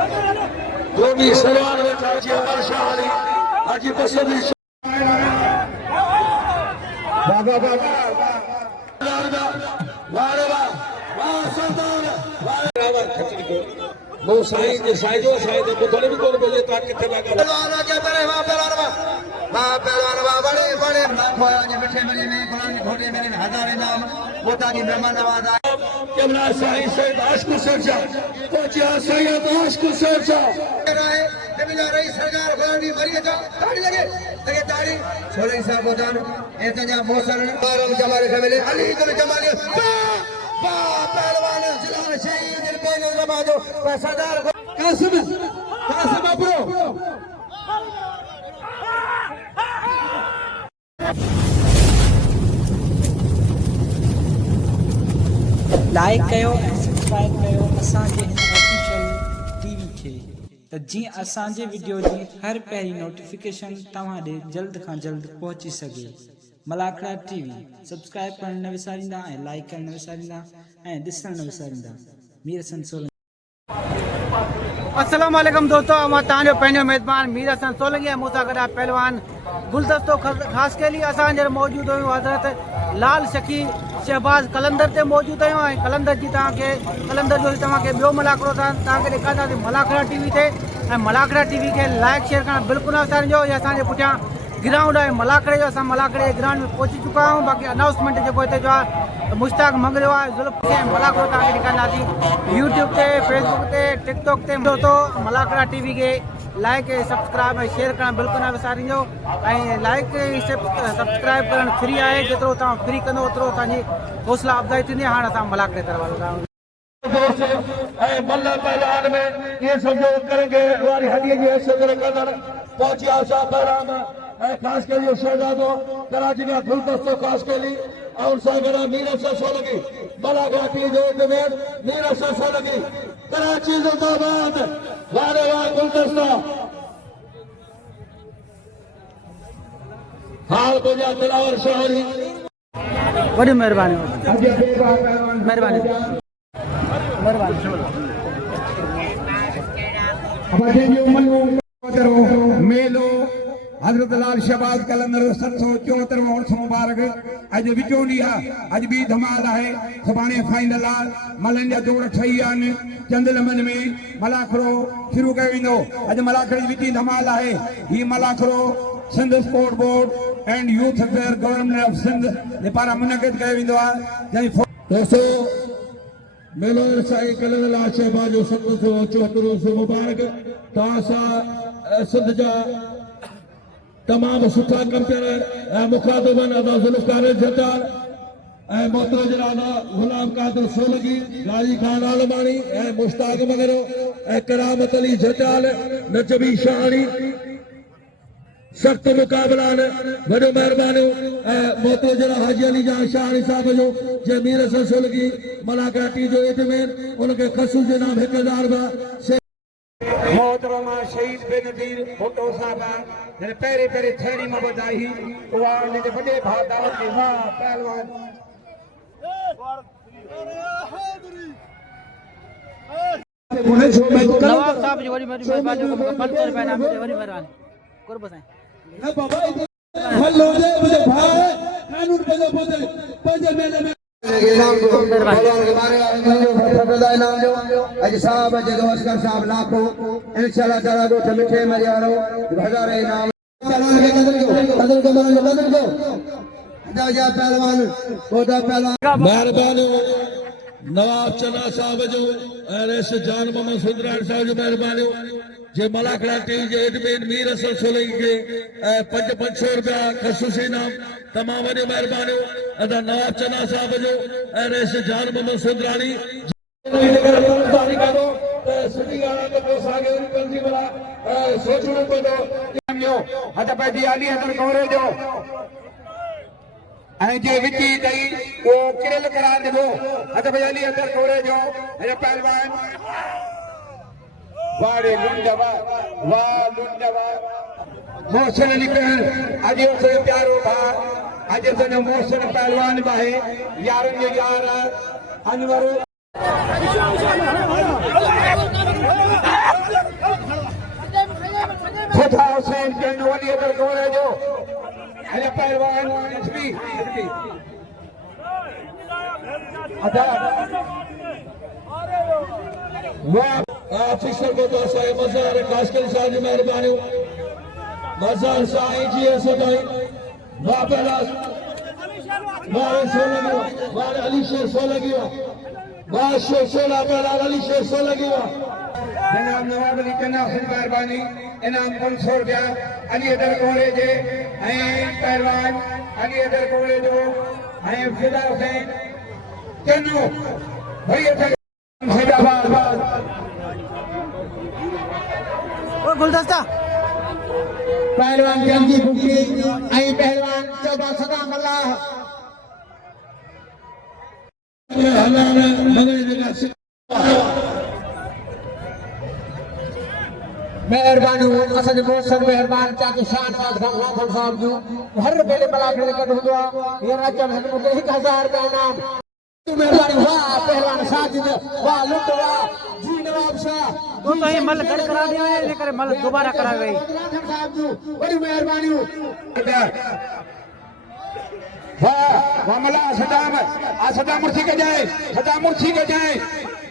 Domi Salwan with Haji Amar Shahari, Haji Basadi वो साईं जो साईजो शायद को थोड़े भी कोन बोले तो किथे लगा पहलवान के बड़े मां पहलवान बड़े बड़े खोया ने बैठे मेरे में कुरान घोटे मेरे हजारे नाम मोता की ब्रह्मा नवाज केमना साईं सैयद आशिक सरजा पहुंचा सैयद आशिक सरजा रहे कबिला रही सरकार खुदानी मरी जा ताड़ी लगे ताड़ी छोले साहब को दान एतजा मोसर बारम जमाले खबले अली को जमाले बा पहलवान जिला शहीद दिल नमाजो पैसादार कासिम ब्रो लाइक कयो सब्सक्राइब कयो असांजे ऑफिशियल टीवी खे त जीअं असांजे वीडियो जी हर पहिरीं नोटिफिकेशन तव्हां ॾे जल्द खां जल्द पहुची सघे। मलाखड़ा टीवी सब्सक्राइब करण न विसारींदा ऐं लाइक करण न विसारींदा ऐं ॾिसण न विसारींदा। मीर हसन सोलंकी। अस्सलाम वालेकुम दोस्तों, मां तव्हांजो पंहिंजो मेज़बान मीर हसन सोलंकी ऐं मूंसां गॾु पहलवान गुलदस्तो ख़ासि के लिए असांजे मौजूदु आहियूं हज़रत लाल शकी शहबाज कलंदर ते मौजूदु आहियूं ऐं कलंदर जी कलंदर जो तव्हांखे ॿियो मलाखड़ो तव्हांखे ॾेखारींदासीं मलाखड़ा टीवी ते ऐं मलाखड़ा टीवी खे लाइक शेयर करणु बिल्कुलु न विसारिजो। ये असांजे पुठियां ग्राउंड है मलाखड़े जो, असां मलाखड़े जे ग्राउंड में पहुची चुका आहियूं। बाक़ी अनाउंसमेंट जेको हिते जो आहे मुश्ताक मंगरियो आहे ज़ुल्फ मलाखड़ो तव्हांखे ॾेखारींदासीं यूट्यूब ते फेसबुक ते टिकटॉक ते। दोस्तों मलाखड़ा टीवी के लाइक सब्सक्राइब ऐं शेयर करणु बिल्कुलु न विसारिजो ऐं लाइक सब्सक्राइब करणु फ्री आहे। जेतिरो तव्हां फ्री कंदो ओतिरो तव्हांजी हौसला अफ़ज़ाई थींदी। हाणे असां मलाखड़े तरफ़ हलंदा आहियूं। मल्ला पहलवान में ये समझो करेंगे वारी हड्डी जी ऐसे कदर पहुंची आशा बहराम खास के लिए शहजादो कराची का गुलदस्तो खास के लिए और सागरा मीर हसन सोलंकी मलाखड़ा टीवी जो इंतमें मीर हसन सोलंकी कराची जिंदाबाद वारे वाह गुलदस्तो हाल बजा दिलावर शहरी बड़ी मेहरबानी मेलो हजरत लाल शहबाज कलंदर 774 उर्स मुबारक अज विचो ॾींहुं अज भी धमाल है सुभाणे फाइनल आहे मलनि जा जोड़ ठही आहिनि चंदलमन में मलाखड़ो शुरू कयो वेंदो। अज मलाखड़े जी विची धमाल है। ही मलाखड़ो Sindh sport board and youth affair government of Sindh जे पारां मुनक़िद कयो वेंदो आहे। दोस्तों मेलो साईं कलंदर लाल शहबाज जो 774 उर्स मुबारक। तव्हां सां सिंध जा तमाम सुठा कंपेयर मुखातिबन अदा जुल्फकार जटाल मोहतरम जनाब गुलाम कादिर सोलंकी गाजी खान आलमानी मुश्ताक मगरो करामत अली जटाल नजबी शाहनी सख्त मुकाबला वॾो महिरबानी मोहतरम जनाब हाजी अली जान शाहनी साहब जो जे मीर हसन सोलंकी मलाखड़ा टीवी जो एतमेन उनके खसूस जे नाम 1000 रुपया मोहतरमा शहीद बेनज़ीर भुट्टो साहब ने पहरे थैली में बधाई हुआ ने बड़े भाउ दावत दी वाह पहलवान नवाब साहब जी वरी मेहरबानी 500 रुपया नाम से वरी मेहरबानी कुर्ब साईं न बाबा हलो दे मुझे भाई कानून पे पंजे मेले में नाम जो पहलवान के बारे में नाम जो अज साहब जे दोस्त साहब लाखों इंशाल्लाह ताला को मिठे मरियारो हजारे नाम पहलवान के कदर को जा पहलवान कोटा पहलवान मेहरबानी नवाब चना साहब जो ऐसे जान मोहम्मद सुंदरान साहब जो मेहरबानी जे मलाखड़ा टीवी जे एडमिन मीर हसन सोलंकी के 500 रुपया खसूसी नाम तमाम वॾी मेहरबानी अदा नवाब चना साहब जो ऐसे जान मोहम्मद सुंदरानी सुठी गाना तो सागे कंजी वाला सोचणो पवंदो हथ पैदी आली हथ कवरे जो जे विची दई वो किरल करार दो हथ पैदी हथ कवरे जो हे पहलवान वारे लुंडवा वाह लुंडवा मोहसिन निकल आज से प्यारो भा आज से मोहसिन पहलवान बाहे यारन ये यार अनवर अली अदर कोरे जो अरे पहलवान एसपी अच्छा वाह ऑफिसर को तो साईं मज़ार काशकल साहब जी मेहरबानी मज़ार साईं जी सदाई वाह पहला वाह सोलगियो वाह अली शेर सोलगियो वाह सोला पहला अली शेर सोलगियो जनाब नवाब अली चन्ना हुसैन मेहरबानी इनाम 500 रुपया अली अदर कोरे जे पहलवान अली अदर कोरे जो फिदा हुसैन चन्नो भैया ओ गुलदस्ता पहलवान जंगी बुकी आई पहलवान चौबा सदाम अल्लाह मेहरबानी असांजे मोहसिन मेहरबान चाची शाहनवाज खान साहब जो हर बेले बला करे कद हुंदो आहे ये राजन हद मुके 1000 रुपया इनाम मेहरबानी वाह पहलवान साजिद वाह लुट वाह जी नवाब शाह तो ही मल गड़ करा दिया है लेकर मल दोबारा करा गई साहब जो बड़ी मेहरबानी वाह मामला सदाम आ सदाम मुर्सी के जाए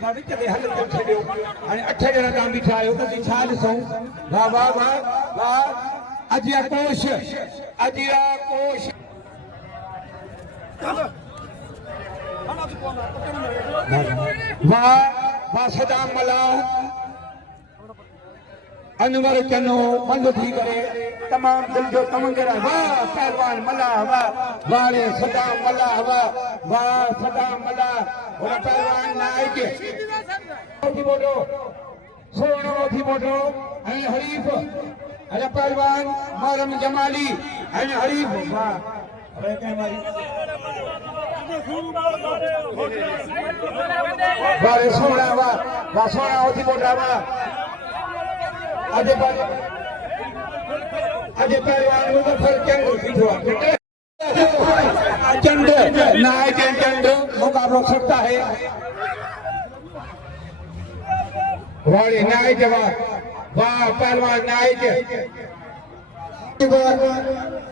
बाबी चले हल कर छड़ियो हाने 8 जना काम बीठा आयो तो छा ॾिसऊं वाह वाह वाह वाह अजिया कोश वाह वाह सदाम मला अनवर चनो बंद थी करे तमाम दिल जो तमंगे रहा वाह पहलवान मला वाह वाले सदाम मला वाह सदाम मला और पहलवान नायक थी बोलो सोनो थी बोलो अन हरीफ अरे पहलवान मरम जमाली अन हरीफ वाह अरे के मारी वाले सोना वाह सोना थी बोला वाह अजय पहलवान मुजफ्फर चंद नायक चंद मुकाबला सकता है वाले नायक वाह पहलवान नायक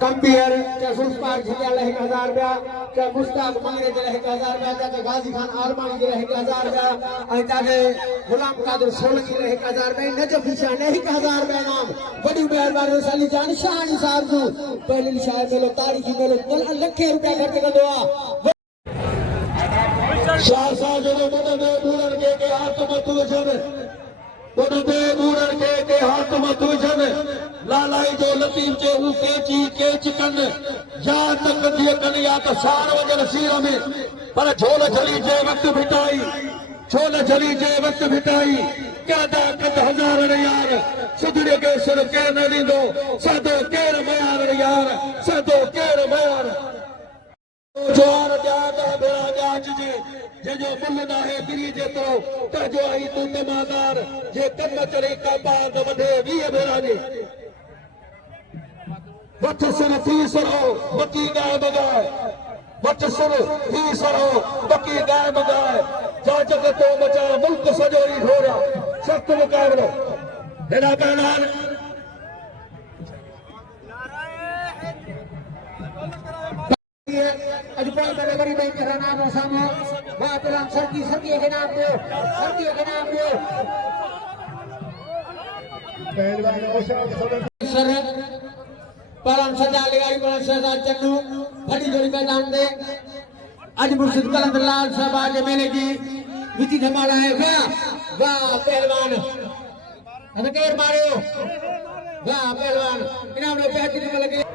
कंपियर के सुल्तान खिया ले 1000 रुपया के मुस्ताक मंगरे के 1000 रुपया के गाजी खान आलमानी के 1000 रुपया आई ताके गुलाम कादर सोलंकी के 1000 रुपया नजफ शाह ने 1000 रुपया इनाम बड़ी मेहरबानी सली जान शाहनी साहब जो पहले शाह मेलो तारीखी मेलो लखे रुपया खर्च कंदो आ शाह साहब जो मदद पूरन के हाथ में तुझन उनके बूढ़न के हाथ में तुझन लालाई जो लतीफ जो हूँ केच कन या तक दिए कन या तो सार वजन सीर में पर झोल झली जे वक्त भिटाई क्या कद हजार यार सुधड़े के सुर के न लींदो सदो केर मयार यार सदो केर मयार जोर जाता बेड़ा जाच जी जे जो मुल्ला है गिरी जेतो त जो आई तू तमादार जे कम चले का बाग वधे 20 बेड़ा ने वठ सुन थी सरो बकी गाय बगाए वठ सुन थी सरो बकी गाय बगाए जाच के तो बचा मुल्क सजो ही घोड़ा सख्त मुकाबलो हेड़ा पहलवान अजपाल बराबरी में कराना नो सामो वाह पहलवान सरकी के नाम दो पहलवान सर पहलवान सजा लगाई पहलवान शहजाद चन्नू बड़ी जोड़ी मैदान दे आज मुर्शिद कलंदर लाल साहब आज मेले की विधि धमाला है वाह पहलवान अनकेर मारो वाह पहलवान इनाम में बेहतरीन में लगे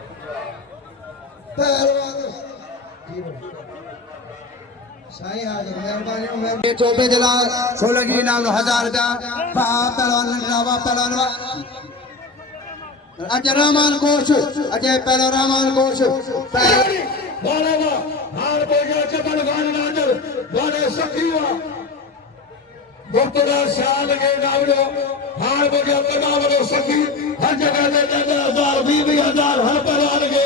चौबे जला 16 की इनाम 1000 रुपया पहलवान अजय रहमान कोच अजय पहलवान रहमान कोच हार बोझा चपल गान नाचल वाले सखीवा गुप्तदार साल के गावड़ो हार बोझा लगावड़ो सखी हर जगह दे 10,000 20,000 हर पहलवान के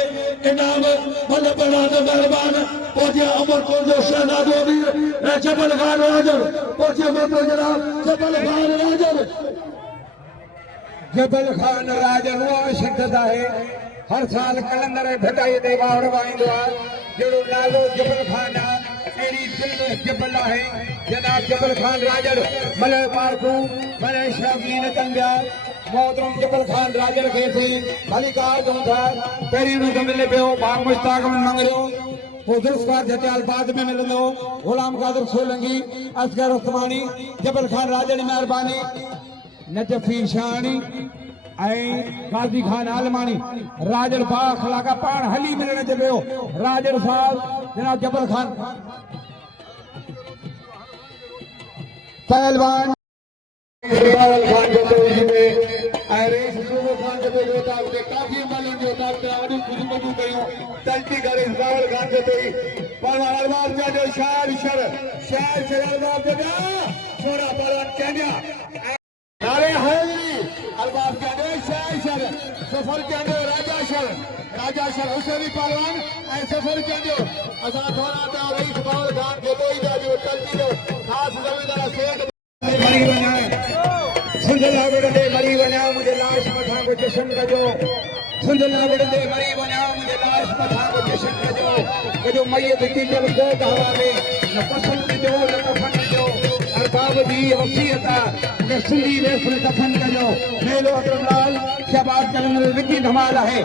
इनाम मल पहलवान मेहरबान पहुंचे अमर को जो शहजादो भी चपल गान राजन पहुंचे मोटो जनाब चपल गान राजन जबल खान राजन उहा शिद्दत आहे हर साल कलंदर भटाई ते वाईंदो आहे जहिड़ो नालो जबल खान आहे अहिड़ी दिलि जबल आहे जनाब जबल खान राजन मलय पार्कू मलय शौक़ीन अचनि पिया मोहतरम जबल खान राजन खे थी मलिकार चऊं था पहिरीं हुनखे मिले पियो बाग मुश्ताक में मंगरियो पोइ जुल्फ़कार जटियाल बाद में मिलंदो गुलाम कादर सोलंगी असगर उस्मानी जबल खान राजन जी महिरबानी नजफी शानी गाजी खान आलमानी राजन बा अखलाका पान हली मिलने चे पियो राजन साहब जनाब जबल खान पहलवान खान काफी मालूम जो ताकि खुशबू कयूं तलती करे रावल खान के तोई पहलवान अरबाज जो शार शर अरबाज जो छोरा पहलवान कहंदिया नारे हैदरी अरबाज कहंदे शर सफर कहंदे राजा शर हुसैनी पहलवान ऐं सफर कहंदे असां थोड़ा ता रईस रावल खान के तोई जो तलती जो खास जमींदार सेठ मरी वञाए सुंदला विड़ंदे मरी वञा मुंहिंजे लाश मथां को जशन कजो सुंदला विड़ंदे मरी वञा मुंहिंजे लाश मथां को जशन कजो मैयत की जल कोट हवा में न पसंद जो न कफन जो अरबाब जी वसीयत न सिंधी वेस में दफन कजो मेलो अकरमलाल शहबाज कलंदर विकी धमाल है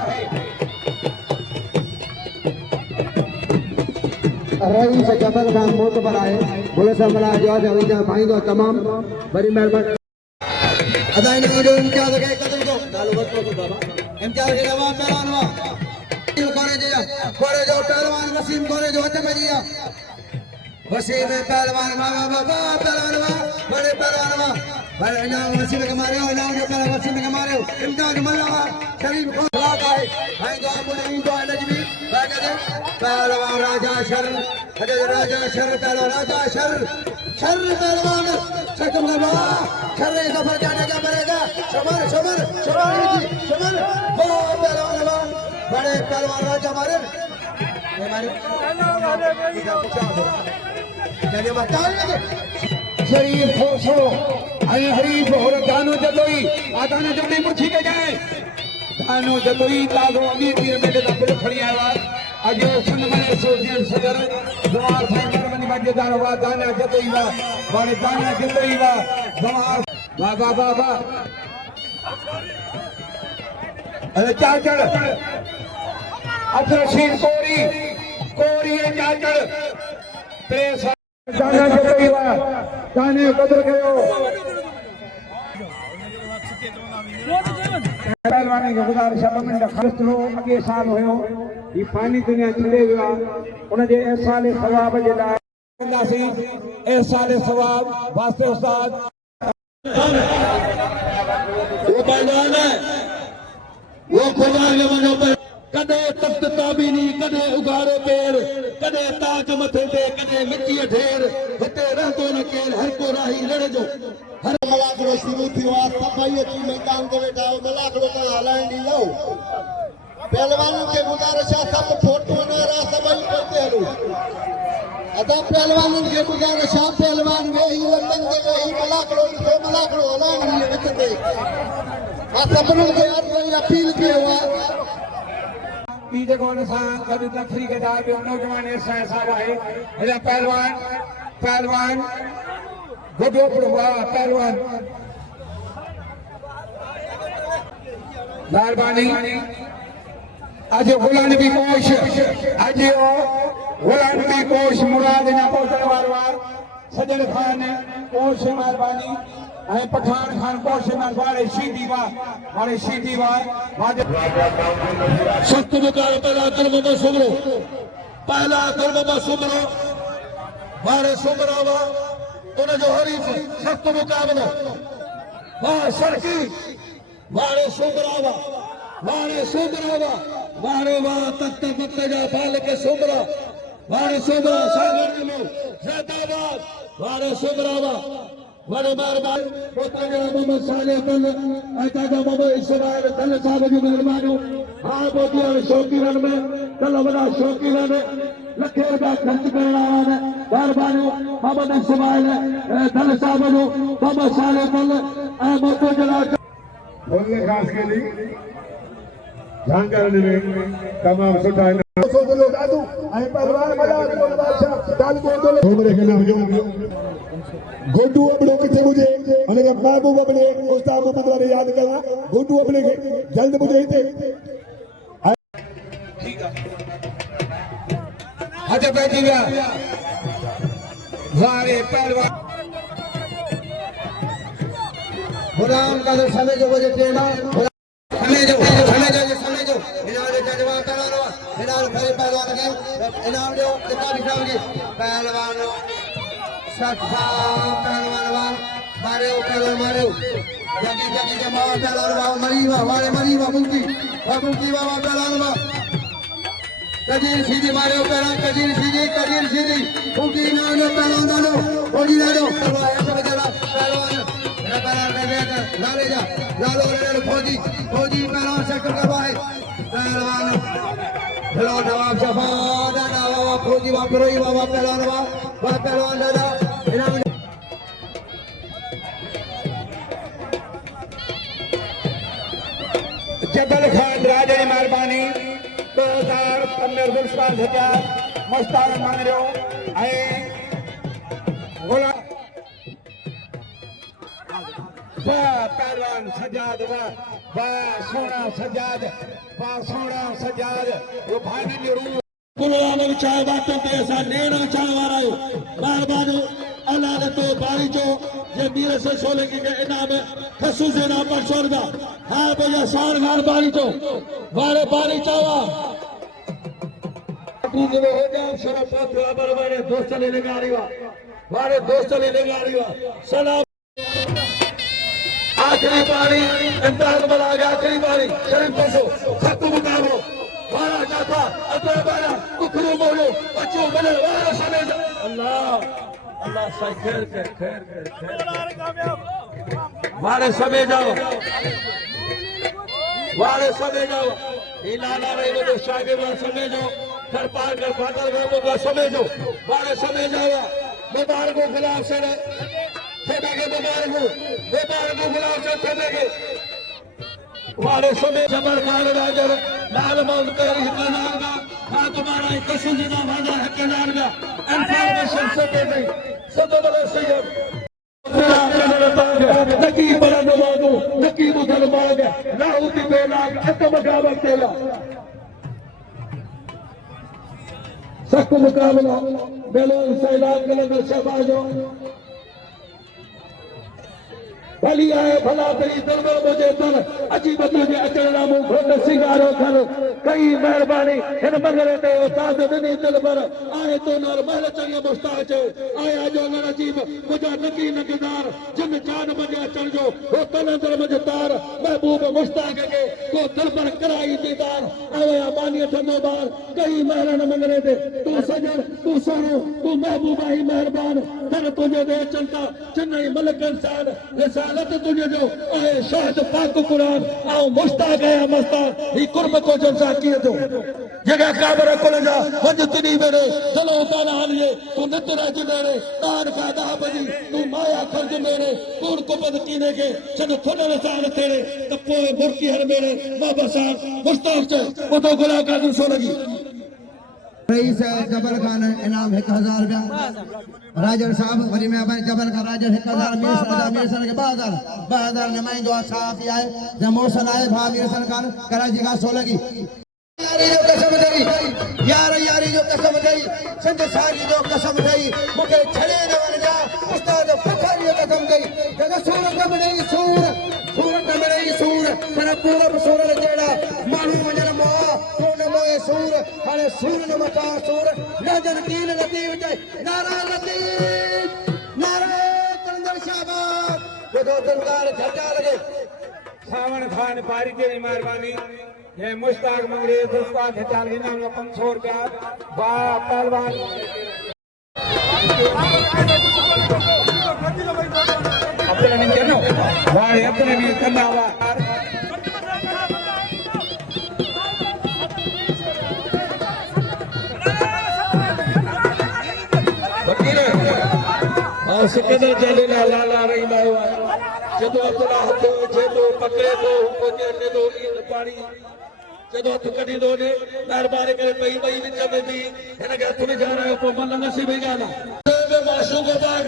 रईस जबल खान मोतबर आहे पुलिस अमला जवाब अवीजा भाईंदो तमाम बड़ी मेहरबानी अदाइन जो इम्तियाज के कदम दो नालो वक्त को बाबा इम्तियाज के नवा कोरे जो पहलवान वसीम कोरे जो हथ में दिया वसीम पहलवान पहलवान बड़े पहलवान बड़े नाम वसीम के मारे हो नाम जो पहलवान वसीम के मारे हो इम्तियाज मल्ला शरीफ को खिलाफ है भाईंदो मुने इंदो नजमी पहलवान राजा शर पहलवान राजा शर पहलवान सकम लगा शर सफर जाने का मरेगा शमर वो पहलवान बड़े पहलवान राजा मारे शरीफ फोसो हरीफ और दानो जदोई आदाने जल्दी मुठी के जाए दानो जदोई तागो अमीर पीर में दे बिल खड़ी आया आज सुनमन एसोसिएशन सदर जवाहर साहब मनी मजेदार हुआ दाना जदोई वा बड़े दाना जदोई वा जवाहर बाबा अरे चाचड़ अफरशीन कोरी चाचड़ ते दाना जदोई वा दाने कदर कयो पहलवानी के गुज़ारिश मिनट ख़र्च लो अॻे साल हुयो ही पानी दुनिया छॾे वियो आहे उनजे एहसाले सवाब जे लाइ कंदासीं एहसाले सवाब वास्ते उस्ताद वो पहलवान है वो खुदा के वञो पे कदे तख्त ताबीनी कदे उगाड़ो पेर कदे ताज मथे ते कदे मिट्टी ढेर हिते रहंदो न केर हर को राही लड़ जो हर मलाकड़ो शुरू थियो आहे सभई अची मैदान ते वेठा मलाकड़ो त हलाइण ॾींदो पहलवाननि खे गुज़ारिश आहे सभु फोटो वारा सभई पोइते हलूं अदा पहलवाननि खे गुज़ारिश आहे पहलवान वेही लंडन ते वेही मलाकड़ो ॾिसो मलाकड़ो हलाइण ॾींदो विच ते मां सभिनीनि खे अर्ज़ु अपील कयो आहे ॿी जेको हुन सां गॾु तकरी कदा ॿियो नौजवान एरसाए साहिबु आहे हेॾा पहलवान गोडो हुआ पहलवान मेहरबानी आज गुलाम भी कोश आज गुलाम भी कोश मुराद न पहुंचण वारो आहे सजन खान कोश मेहरबानी ऐं पठान खान कोश वारे शीदी वा सख्त मुकाबला पहला कर्म में सुमरो वारे सुमरो वा उनजो हरीफ सख्त मुकाबलो वाह सड़की वारे सुमरा वारे वाह तख्त मत जा बाल के सुमरा वारे सुमरा सागर में जैदाबाद वारे सुमरा वाह बड़े मेहरबान मोहम्मद साले अब्दुल ऐताजा मोहम्मद इस्माइल दल साहब जी मेहरबानी हां बोटियां शौकीन में कल बड़ा शौकीन में लखे रुपया खर्च करने वाला मेहरबानी मोहम्मद इस्माइल दल साहब जो मोहम्मद साले अब्दुल मोहम्मद जला उनके खास के लिए जानकारी में तमाम सुठा गोडू अपने किथे मुझे अने महबूब अपने उस्ताद मोहम्मद वाले याद करना गोडू अपने जल्द मुझे हिते अच्छा बैठी गया वारे पहलवान गुलाम का तो समय जो मुझे देना समय जो इनाम का जवाब पहलवान इनाम खरे पहलवान के इनाम जो कितना दिखाओ जी पहलवान सफा पहलवान मारे मारे जगी के मार पहलवान मरीवा मुंकी बाबा पहलवान कदीर सीधी मारे पहलवान कदीर सीधी मुंकी नाम पहलवान दानो ओडी दानो पहलवान लाले जा लालो फौजी पहलवान सेक्टर का भाई पहलवान चलो नवाब शफा दादा बाबा फौजी बाबा रोई बाबा पहलवान दादा इनाम जबल खान राजा की मेहरबानी 2015 गुलस्तान हजार मुश्ताक मांग रहे हो गुलाम पहलवान सजाद सोना सजाद वो भाई जरूर पुलवामा चाय बातों पे ऐसा नेना चाय वाला है मेहरबानी अल्लाह ने तो बारी जो ये मीर से सोले के इनाम खसूस इनाम पर छोड़गा हाँ भैया सार घर बारी जो वारे बारी चावा हो जाओ शरफ बराबर दोस्त ने लगारी वारे दोस्त ने लगारी सलाम आखिरी पारी इंतजार बना गया आखिरी पारी शरीफ बसो खत्म मुकाबलो वारा जाता अतः बारा उखरू बोलो बच्चों बने वारा समय अल्लाह सही खैर वारे समय जाओ इलाना रही वो शागिर समय जाओ घर पार कर फाटल घर समय जाओ वारे समय जाओ मुबारक को खिलाफ से खेलेंगे मुबारक को खिलाफ से खेलेंगे वाले समय जबर खान राजर लाल मौत करी कनार का हाँ तुम्हारा कसू जिना वादा है कनार का इंफॉर्मेशन सके नहीं सब बड़े सैयद नकी बड़ा नवाजो नकी मुदल मांग लाहौती बेलाग अतम गावत तेला सख्त मुकाबला बेलोन सैलाब कलंदर शहबाजो भली आए भला तेरी दरबार मुझे तर अची बतूजे अचणा मुंह घोट सिंगारो कर कई मेहरबानी हिन मंगरे ते उस्ताद दिनी दिल पर आए तो नर महल चंगे मुस्ताज आया जो न अजीब मुझा नकी नकीदार जिन जान मुझे अचण जो वो कलंदर मुझे तार महबूब मुस्ताक के को दिल पर कराई दीदार आया बानी ठंडो बार कई महलन मंगरे ते तू सजन तू सोनो तू महबूबा ही मेहरबान कर तुझे दे चलता चन्नई मलक इंसान रिसालत तुझे जो आए शाहद पाक कुरान आओ मुश्ताक है मस्तान ही कुर्ब को जलसा किए दो जगह काबर कोल जा वज तिनी मेरे चलो ताना लिए तू नित राज मेरे तान का दा बजी तू माया खर्ज मेरे कूड़ को बद कीने के छद थोड़ा रसान तेरे तपोए मुर्की हर मेरे बाबा साहब मुश्ताक से वो तो गुला का दूसो लगी रईस जबल खान इनाम 1000 रुपया राजन साहब वरी में जबल का राजन 1000 मीर सन के 2000 नुमाइंदो साहब आए जमोसन आए भा मीर सन खान कराची का 16 की यारी जो कसम दई संत सारी जो कसम दई मुके छड़े न वन जा उस्ताद फखरी जो कसम दई जग सूर कमड़ई सूर पर पूरब सूर जेड़ा मानू वजन मो कोन मोए सूर हाने सूर न मचा सूर नजन कील लतीफ जय नारा कलंदर शाबाश ये दो दिलदार झटका लगे सावन खान पारी तेरी मेहरबानी ये मुश्ताक मंगरे दोस्ता खचाल इनाम 500 रुपया बा पहलवान अपने में करनो वारे अपने में करना वा और सिकंदर जलील लाला रही जदों अब्दुल्ला हथ जेतो पकड़े तो कोजे ने दो पानी जदों हथ कढी दो ने मेहरबानी करे पई विच में भी हिन के हथ में जा रहा है तो मन नसीब ही गाना माशूक बाग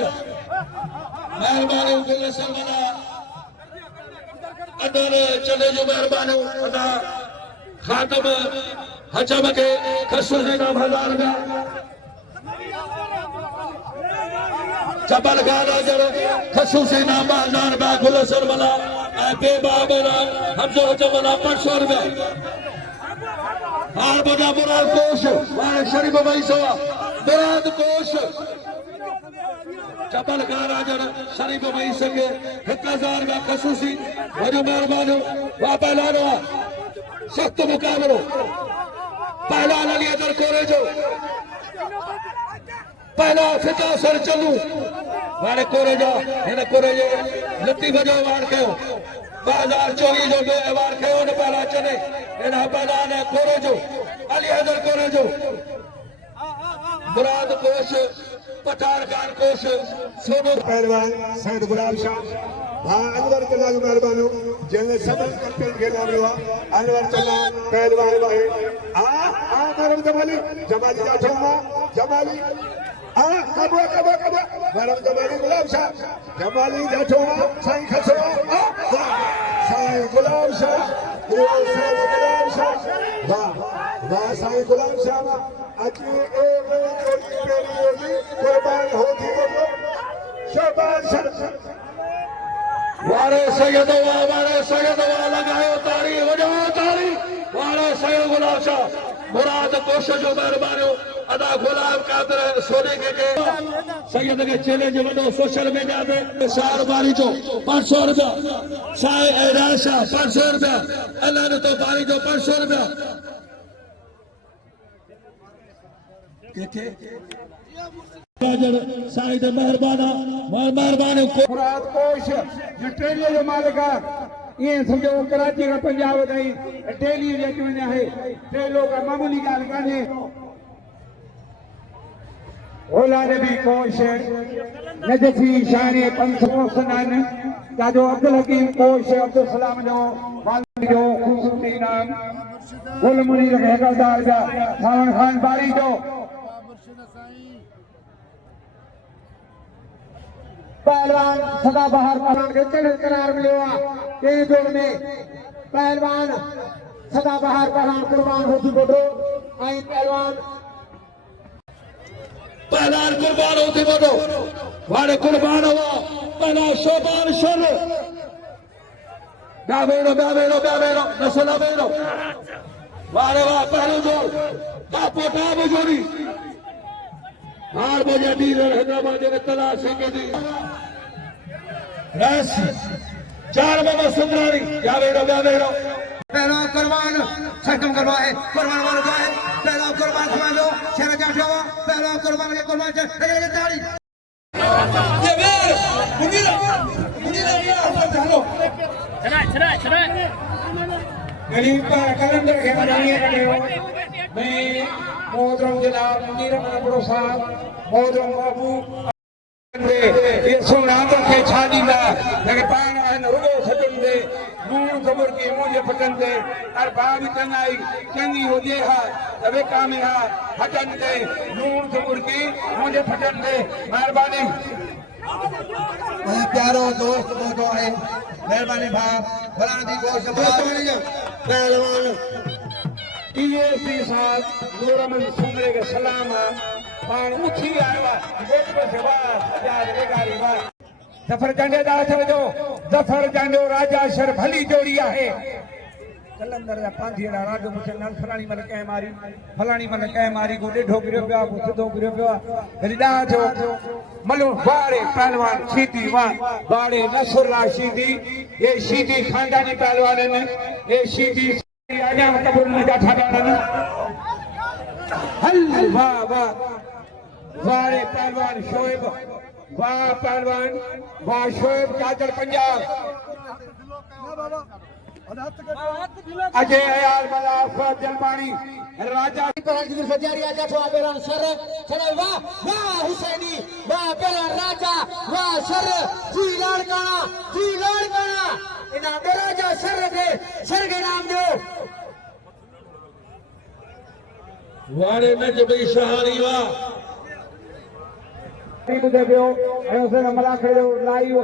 मेहरबानी दिल से मना अंदर चले जो मेहरबानी अदा खातम हजम के खसुर है नाम हजार में चबल गाना जर खसुर से नाम हजार में गुलसर मना बेबाबरा हमजो जमना 500 रुपए हार बजा मुराद कोश वाले शरीफ भाई सवा मुराद कोश चबल गाना जर शरीफ भाई सके 1000 में खसूसी वजो मेहरबानी वा पहलानो सख्त मुकाबलो पहला अली अदर कोरे जो पहला फिता सर चलू वाले कोरे जो हिन कोरे जे लतीफ जो वार कयो 2024 जो बे वार कयो न पहला चने इन पहला ने कोरे जो अली अदर कोरे जो मुराद कोश पठान खान कोश सोनो पहलवान सैयद गुलाब शाह हाँ अनवर चला मेहरबानो जंहिं सभिनी कैप्टन खे नामियो आहे अनवर चला पहलवान आहे मैडम जमाली जाठो जमाली कबो मैडम जमाली गुलाब शाह जमाली जाठो साईं खसो साईं गुलाब शाह वाह साईं गुलाब शाह अची कुर्बान हो थी शाबाश वारे सैयदवा लगायो तारी वजो तारी वारे सैयद गुलाब शाह मुराद कोश जो मेहरबानी अदा गुलाब कादर सोने के सैयद के चैलेंज वडो सोशल मीडिया में शार बारी जो 500 रुपया साई ऐराशा 500 रुपया अल्लाह ने तो बारी जो 500 रुपया साईद मेहरबानी मुराद कोश जो ट्रेन जो मालिक आहे ईअं सम्झो कराची खां पंजाब ताईं डेली जे अची वञे आहे ट्रेन का मामूली ॻाल्हि कान्हे औलाद भी कोश नजफी शान पंथ मोहसिन ताजो अब्दुल हकीम कोश अब्दुल सलाम जो वाली जो खूबसूरती नाम गुल मुनीर हैदरदार जा सावन खान बारी जो पहलवान सदाबहार पहलवान के चढ़ करार मिलो तेरे जोड़ में पहलवान सदाबहार पहलवान कुर्बान होती बोलो आई पहलवान होती बोलो वाले कुर्बान हुआ पहला शोबान शर ब्यावेरो नसला बेरो वाले वाह पहलो जोड़ कापो टाप जोड़ी हार बजा दी हैदराबाद के तलाश के दी रस 4 में सुंदरानी ब्यावेरो पहला कुर्बान सक्षम करवाए कुर्बान वाला जाए पहला कुर्बान खमालो शेरा जाठो पहला कुर्बान के कुर्बान से ताली गरीब कलंदर के बनाने मैं मोहतरम जनाब मुनीर अहमद साहब मोहतरम बाबू ये सोना तो के छादी ना लगे पान है रुगो सटन दे नून खबर की मुझे फटन दे और बाब कनाई चंगी हो जे हा तबे काम है हटन दे नून खबर की मुझे फटन दे मेहरबानी प्यारो दोस्त बोलो है मेहरबानी भाई फलानी को पहलवान टीएसपी साहब नूरमन सुमरे के सलाम पान उठी आया गेट पे सेवा हजार बेगारी बात जफर जंडे दास जो जफर जंडो राजा शर भली जोड़ी है कलंदर दा पांधी दा राजो मुझे नल फलानी मन कह मारी को डेढो गिरो पिया को सिधो गिरो पिया गरीदा जो मलो बाड़े पहलवान सीधी वा बाड़े नसर राशीदी ये सीधी खानदानी पहलवान ने ये सीधी आजा कबूल में जाठा डालना हल वाह वाह पहलवान शोएब वाह पहलवान वाह शोएब काजल पंजाब अजय अयाल मलाफ जलमानी राजा आजा तो आबेरान सर चलो वाह हुसैनी वाह बेरा राजा वाह सर जी लाड़काना इन दराजा सर के नाम दो वारे में जो भी शहानी वाह ॿुधे पियो ऐं हुसैन मलाखे जो लाइव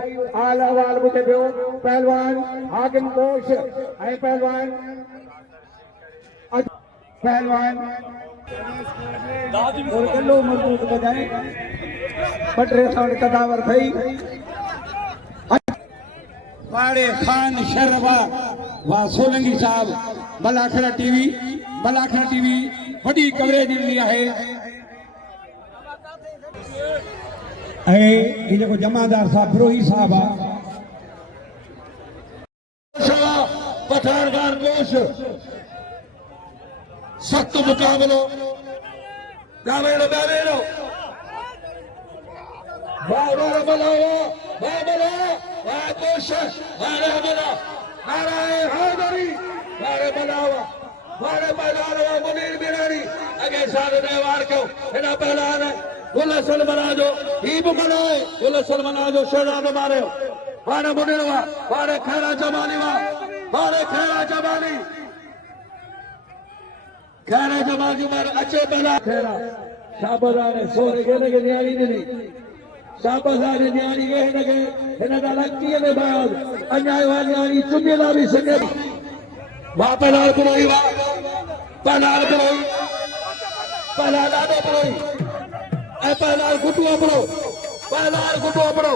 आल अहवाल ॿुधे पियो पहलवान हाकिम कोश ऐं पहलवान और किलो मजबूत बजाए पटरे साउंड कदावर थई वाड़े खान शर्मा वा सोलंगी साहब मलाखड़ा टीवी वॾी कवरेज ॾिनी आहे ऐं ही जेको जमादार साहब फिरोही साहब आहे पठान खान कोश सख्त मुकाबलो गावेलो वारे बनाओ वारे कोशिश वारे बना नारायण हैदरी वारे बनाओ वारे बनाओ मुनीर बिरानी अगे साल नेवार को इना पहलान गुलशन बना जो ही बुकनो गुलशन बना जो शहजाद मारे वारे मुनीर वारे खैरा जमानी वारे खैरा जमानी मार अच्छे पहला खैरा शाबादाने सोने के लगे न्यारी नहीं शाबादाने न्यारी के लगे इन्हें लक्की में बाद अन्याय वाली न्यारी चुनिला भी सके वहाँ पहलाल पुरोही पहलाल दादो पुरोही पहलाल गुटुआ पुरो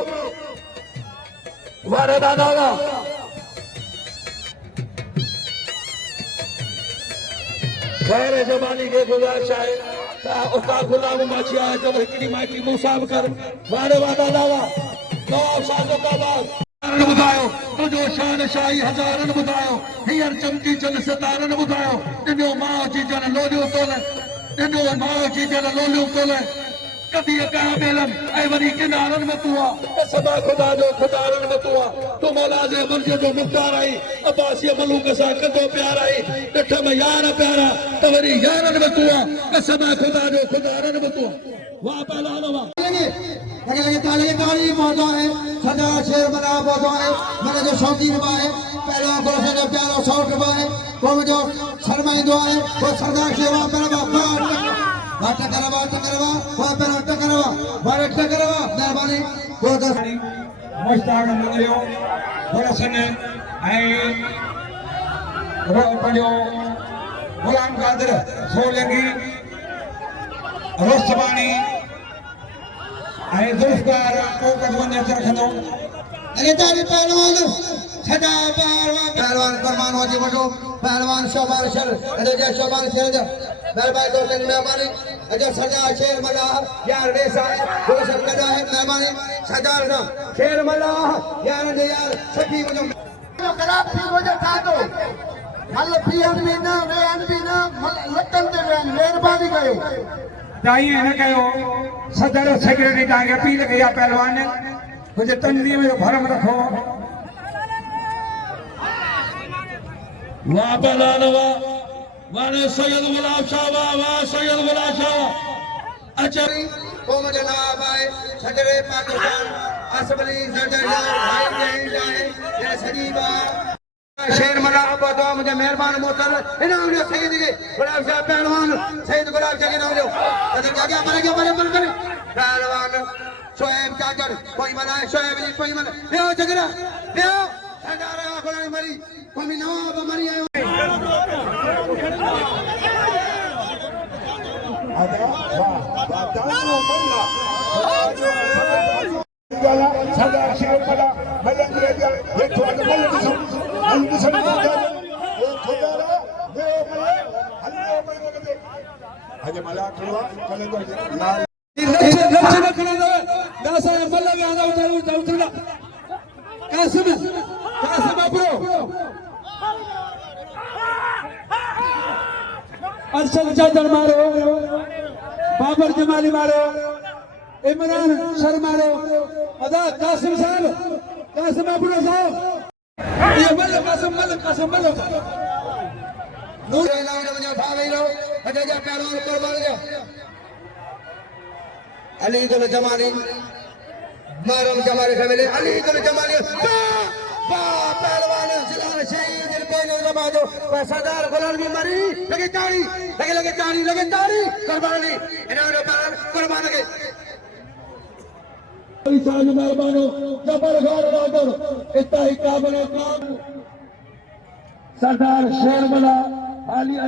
वारे दादा खैर जमानी के गुजारिश है उस्ताद गुलाम माछिया है जब हिकड़ी माइटी मुसाब कर वारे वादा लावा नवाब साजो का बाद बुधायो तुझो शान शाही हजारन बुधायो हींअर चमकी चल सितारन बुधायो ॾिनो माउ जी जन लोलियो तोले कदी कहा बेलम ऐ वरी किनारन में तुआ सबा खुदा जो खुदारन में तुआ तू मौला जे मुर्ज जो मुख्तार आई अब्बासी मलूक सा कदो प्यार आई ॾठ में यार प्यारा त वरी यारन में तुआ सबा खुदा जो खुदारन में तुआ वाह पहलवान वाह लगे ताली मौजूद है सदा शेर बना मौजूद है मैंने जो शौकीन बा है पहलवान को जो प्यारो शौक बा है वो जो शर्माइंदो है वो सरदार सेवा पहलवा टकरवा मेहरबानी मुश्ताक मुंहिंजो गुलशन ऐं पंहिंजो गुलाम कादिर सोलंगी रोस्तबाणी ऐं ज़ुल्फ़कार कोकतवंज रखंदो पहलवान सदा पहलवान कुर्बान हो जी वठो पहलवान शोभान शर शोभान शर मेहरबानी तो मेहरबानी अजय सजा शेर मल्ला यार रेसा है गुलशन गदा है मेहरबानी सजा शेर मल्ला यार ने यार सखी मुझे खराब थी मुझे था दो मतलब पीएन भी ना वेन भी ना लटन दे वेन मेहरबानी कयो दाई न कयो सदर सेक्रेटरी का अपील कया पहलवान मुझे तंजीम में भरम रखो वाह पहलवान वारे सैयद गुलाब शाह वाह सैयद गुलाब शाह अच्छा कौम जनाब आए सदरे पाकिस्तान असबली जर्जर भाई जाए ये सजीबा शेर मना तो मुझे मेहरबान मोहतर इनाम जो सईद के गुलाब शाह पहलवान सईद गुलाब शाह के नाम जो अगर क्या मरे पहलवान शोएब चाचड़ कोई मना शोएब जी कोई मना ले जगरा ले सदारा गुलाम मरी कोई नवाब मरी आयो सदा शेर बड़ा मलंग रे ये तो मलंग सब वो खुदारा वो हल्लो में अजे मला खड़वा कले तो लाल लक्ष्य खड़ा दे दासा मल्ल में आदा उतरना कासिम अपरो अरशद चादर मारो बाबर जमाली मारो इमरान सर मारो अदा कासिम साहब कासिम अपरो साहब ये मल्ल कासिम नूर इलाम ने मुझे भावे लो अजय जा पहलवान कुर्बान गया अली दुल जमाली मारम जमाली फैमिली अली दुल जमाली वाह पहलवान जलाल शहीद बेनो नमाजो सरदार गुलाम भी मरी लगे ताड़ी लगे ताड़ी कुर्बानी इन्होंने कुर्बान के साज मेहरबानो जबर गाड़ रागर इतना ही काबिल काम सरदार शेरमला आलिया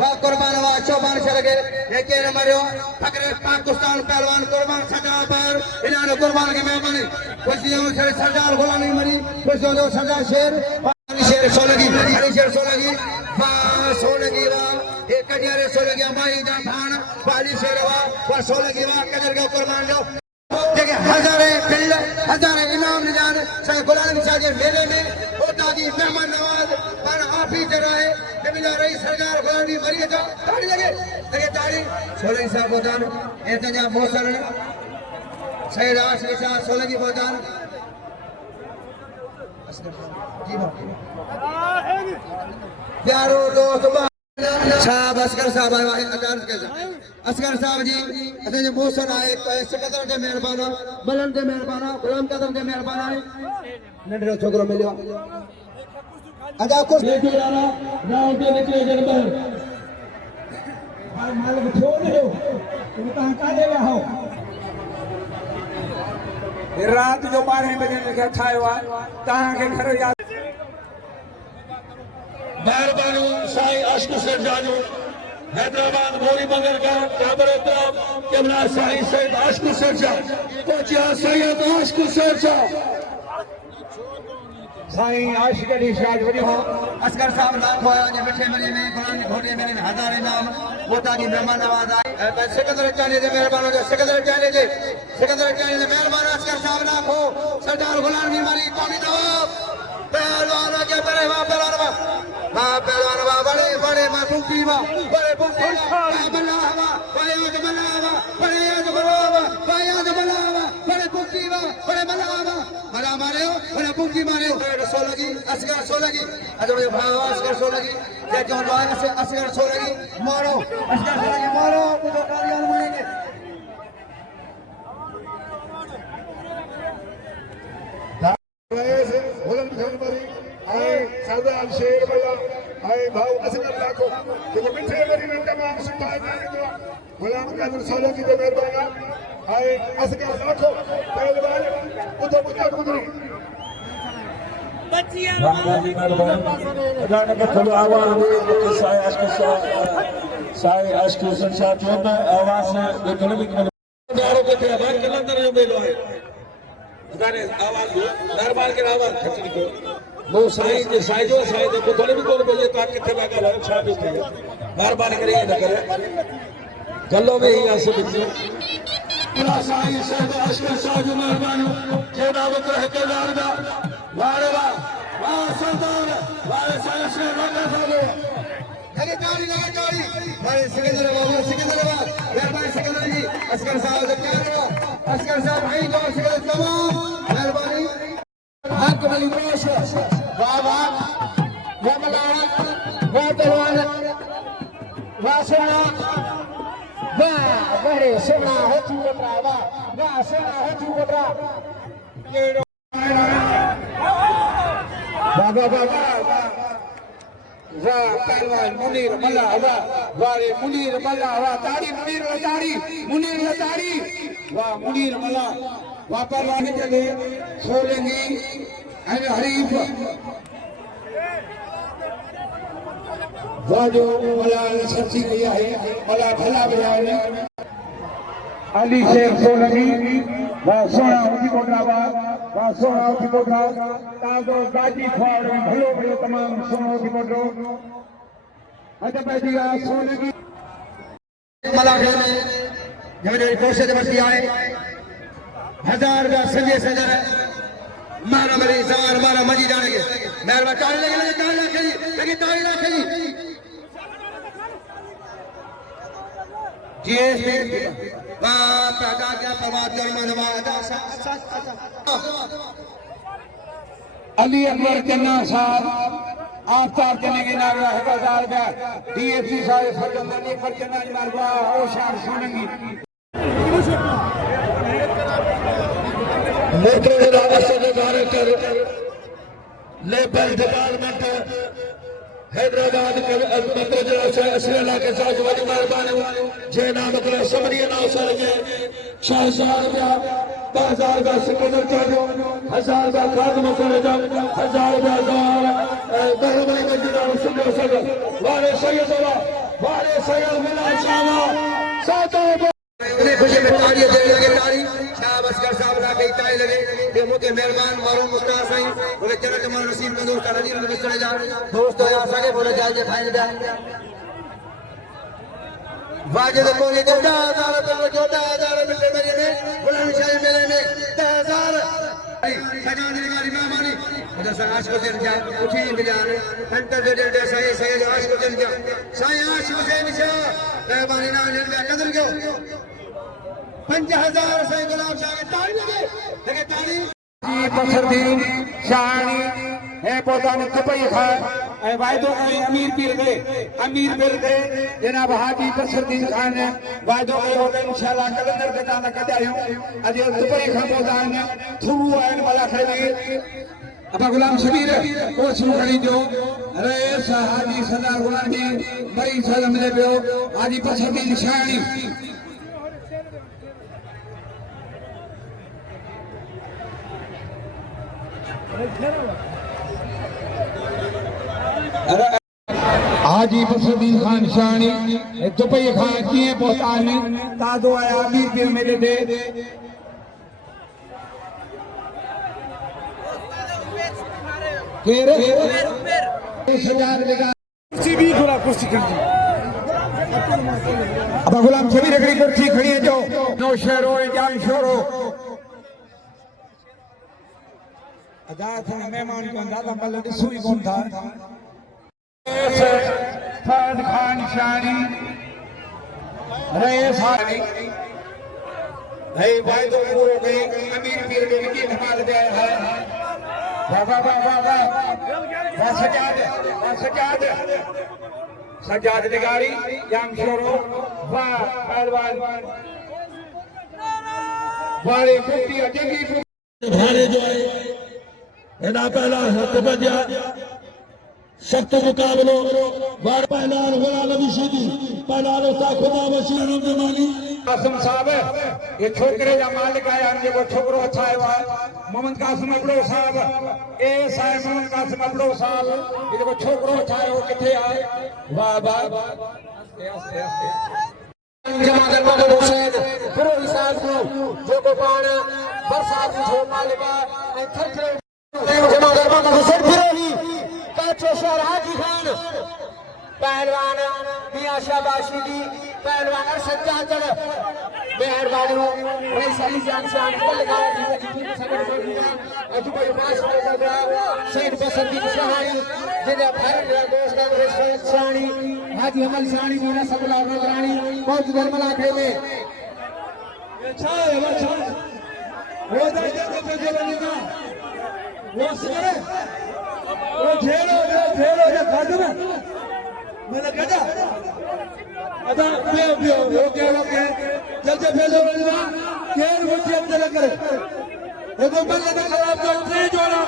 वाह कुर्बान वाह चौबान चल गए लेकिन मरियो फकरे पाकिस्तान पहलवान कुर्बान सरदार पर इन्होंने कुर्बान की मेहरबानी खुशियों से सरदार गुलामी मरी खुशियों से सरदार शेर सोलगी वाह सोलगी वाह एक कटियारे सोलगी माही जा भान बाली शेर वाह सोलगी वाह कदर का कुर्बान जो देखिए हजारे इनाम निजान सही गुलाम साजे मेले में होता जी मेहमान नवाज पर आप ही जराए कबिला रही सरकार गुलामी मरी जो ताड़ी लगे ताड़ी सोलगी साहब बोदान एतजा मोसर सही राश के साथ सोलगी बोदान प्यारो दोस्त साहब असगर साहब असगर साहब जी असांजे मोहसन आहे सिकंदर जे महिरबान मलन जे महिरबान गुलाम कदम जे महिरबान आहे नंढड़ो छोकरो मिलियो अदा कुछ राउंड के निकले जनबर मालिक छोड़ दो तुम कहां काले हो रात जो 12 बजे लिखा ठायो आहे तहां के घर याद मेहरबानी साईं अश्क सरजाजो हैदराबाद मोरी मंगल का काबर एहतराम कैमरा साईं सैयद अश्क सरजा पहुंचा सैयद अश्क सरजा साईं आशिक अली शाह वरी हो असगर साहब लाख होया जे मिठे मने में गुलाम घोड़े में हजारे नाम वोटा की मेहमान नवाज आए सिकंदर चाने जे मेहरबान हो सिकंदर चाने जे मेहरबान असगर साहब लाख हो सरदार गुलाम की मारी कौमी नवाब पहलवान के बड़े पहलवान बड़े बुकी बड़े बुकी बलावा बड़े बुकी बड़े बलावा बड़ा मारे बड़े बुकी मारे सोलगी असगर सोलगी अजो ये भाव असगर सोलगी ये जो लोग से असगर सोलगी मारो असगर सोलगी मारो मुझे कारियाल मारेंगे गुलाम जनवरी आए सरदार शेर भला आए भाव असगर लाखो देखो मिठे मरी ने तमाम सुभाए तो गुलाम कादर सोलगी के मेहरबान आए असगर लाखो पहलवान उतो गुजरी अदान के थोड़ा आवाज दे साईं अश्क सरजा जो आवाज से देखने में दारो के थे बात कलंदर जो मेलो है अदाने आवाज दरबार के आवाज खचड़ी को वो साईं जे साईं जो थोड़े भी कोन बजे ता किथे लगा है शादी के बार-बार करे न करे गल्लो में ही आसे बिचे पूरा साईं सैयद अश्क सरजा मेहरबान जेदा वक्त है के दारदा वारे वाह सरदार वारे साईं से रोका सागे लगे ताड़ी भाई सिकंदर बाबू सिकंदर मेहरबानी सिकंदर जी असगर साहब से प्यार असगर साहब भाई को सिकंदर तमाम मेहरबानी हक वाली पेश वाह वाह मलावा वाह पहलवान वाह सोना वाह बड़े सोना हो तू बता वाह सोना हो तू बता वाह पहलवान मुनीर मल्ला वारे मुनीर मल्ला वाह ताड़ी मुनीर लताड़ी वाह मुनीर मल्ला वाह पहलवान जगह सोलंगी हरीफ वाह जो मल्ला सच्ची गया है मल्ला भला बजाने अली शेख सोलंगी वाह सोना उठी कोटरा वाह सोना उठी कोटरा ताजो गाजी खोड़ भलो भलो तमाम सोना उठी कोटरो अच्छा पैदी आ सोलंगी मलाखे में जब कोशे से बस्ती आए हजार का सजे सजर मारा मरी सवार मारा मजी जाने के मेहरबान ताली लगे लगे ताली रखे जी पैदा क्या प्रभात अली अकबर चन्ना साहब आफ्ताब चने के नाम हजार का DFC साहब फजल अली अकबर चन्ना मारवा और शाम सोनंगी मोटर जिला Asad director labour department Hyderabad के मोटर जिला असरेला के साथ वही मेहरबानी जे नाम कला समरी नाम सर के 6000 रुपया 5000 का सिकंदर चाहो 1000 का खाद मसले जा 1000 रुपया दवार मेहरबानी मजीदा सुनो सर वाले सैयद मिला शामा सातो उन्हें खुशी में ताली दे लगे ताली शाह बसकर साहब ला गई ताली लगे ये मुझे मेहरबान मारो मुस्तार सही बोले जन्नत मान नसीब में दोस्त नदी में चले जा दोस्तों यहां सके बोले जाए खाने जा वाजिद कोनी दे 10000 रुपए जो 10000 रुपए मेरे में बुलंद शाही मेले में 10000 सजाने वाली मेहमानी उधर से आशिक दिन जा उठी मिलान अंतर दे दे सही सही आशिक दिन जा सही आशिक हुसैन शाह मेहरबानी ना ले कदर क्यों 5000 से गुलाम शाह के ताली लगे ताली बसरदीन शानी है पोतान कपई खा ए वायदो के अमीर पीर दे जनाब हाजी बसरदीन खान वायदो के होले इंशाल्लाह कलंदर के ताना कदायो अजे कपई खा पोतान थुरु आइन वाला खड़े अपा गुलाम शबीर को सुखड़ी जो रईस हाजी सरदार गुलाम जी मरी साल मिले पियो हाजी बसरदीन शानी हाजी बसरुद्दीन खान शानी दुबई खां कीअं पहुता आहिनि ताज़ो आया अमीर पीर मेले ते केरु अब गुलाम शबीर हिकिड़ी कुर्सी खणी अचो नो शहरो ऐं जाम शोरो अदा थे मेहमान को दादा मल ॾिसूं ई कोन था फैज़ खान शानी रईस हानी है वायदो पूरो कई अमीर पीर जो विकी धमाल दे है बाबा बाबा बाबा सजाद निगारी जाम शोरो वाह पहलवान वाले कुत्ती अजगी भारे जो है एना पहला हतबजा सख्त मुकाबलो वार पहलवान गुलाम नबी सीधी पहलवान उस्ताद खुदा बशीर रमजानी कासिम साहब ये छोकरे जा मालिक आया जेको छोकरो अच्छा है मोहम्मद कासिम अबड़ो साहब ए साहब मोहम्मद कासिम अबड़ो साहब ये जेको छोकरो अच्छा है वो किथे आए वाह वाह आस्ते आस्ते जमात मदद हुसैन फिरो हिसाब को जो को पाण बरसात जो मालिका ए थथरे जमात मदद हुसैन फिरो ही काचो शहर हाजी खान पहलवान मियां शाबाशी दी पहलवान अरशद जांजड़ मेहरबानी रईस अली जान शान को लगाया जी सगड़ को दुबई पास में लगा सैयद बसरदीन शाही जेदा भारत के दोस्त रईस शानी हाजी अमल शानी मोना सबला रानी बहुत धर्मला खेले अच्छा वो दर्जा को पे बनेगा वो सरे वो झेलो जो खादू में मैंने कहा अदा पे ओके चल से फेलो बनेगा केर मुझे अंदर करे वो तो बल्ले में खराब कर ट्रे जोड़ा